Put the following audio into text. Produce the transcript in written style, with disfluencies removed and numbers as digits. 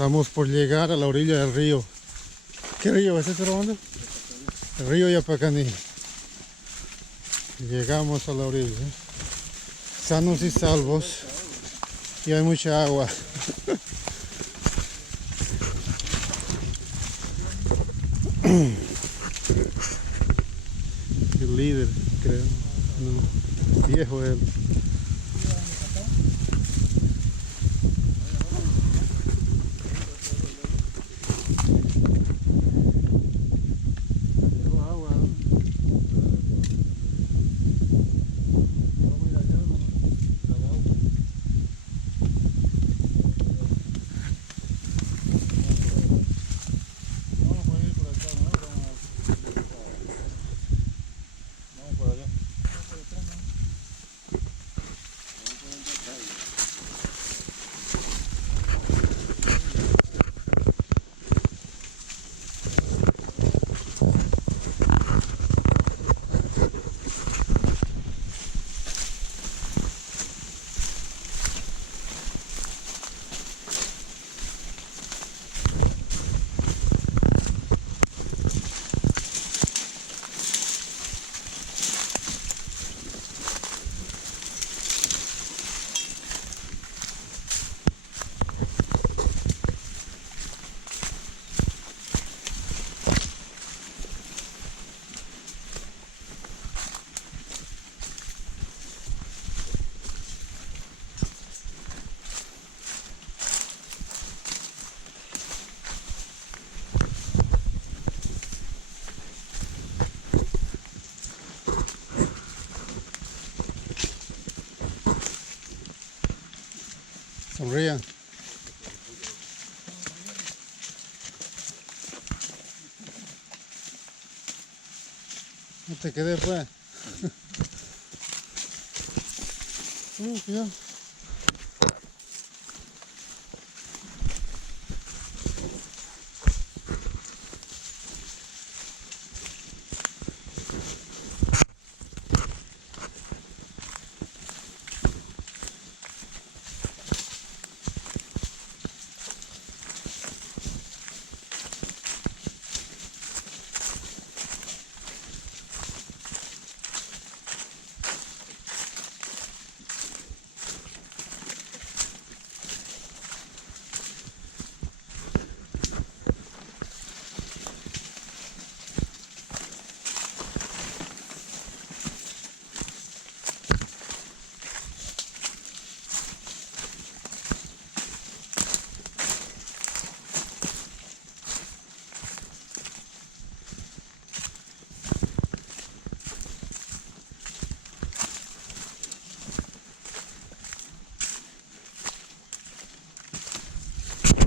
Estamos por llegar a la orilla del río. ¿Qué río es ese, Rolando? El río Yapacaní. Llegamos a la orilla. Sanos y salvos. Y hay mucha agua. El líder, creo. No, viejo él. Sonrían. No te quedé, pues. Cuidado.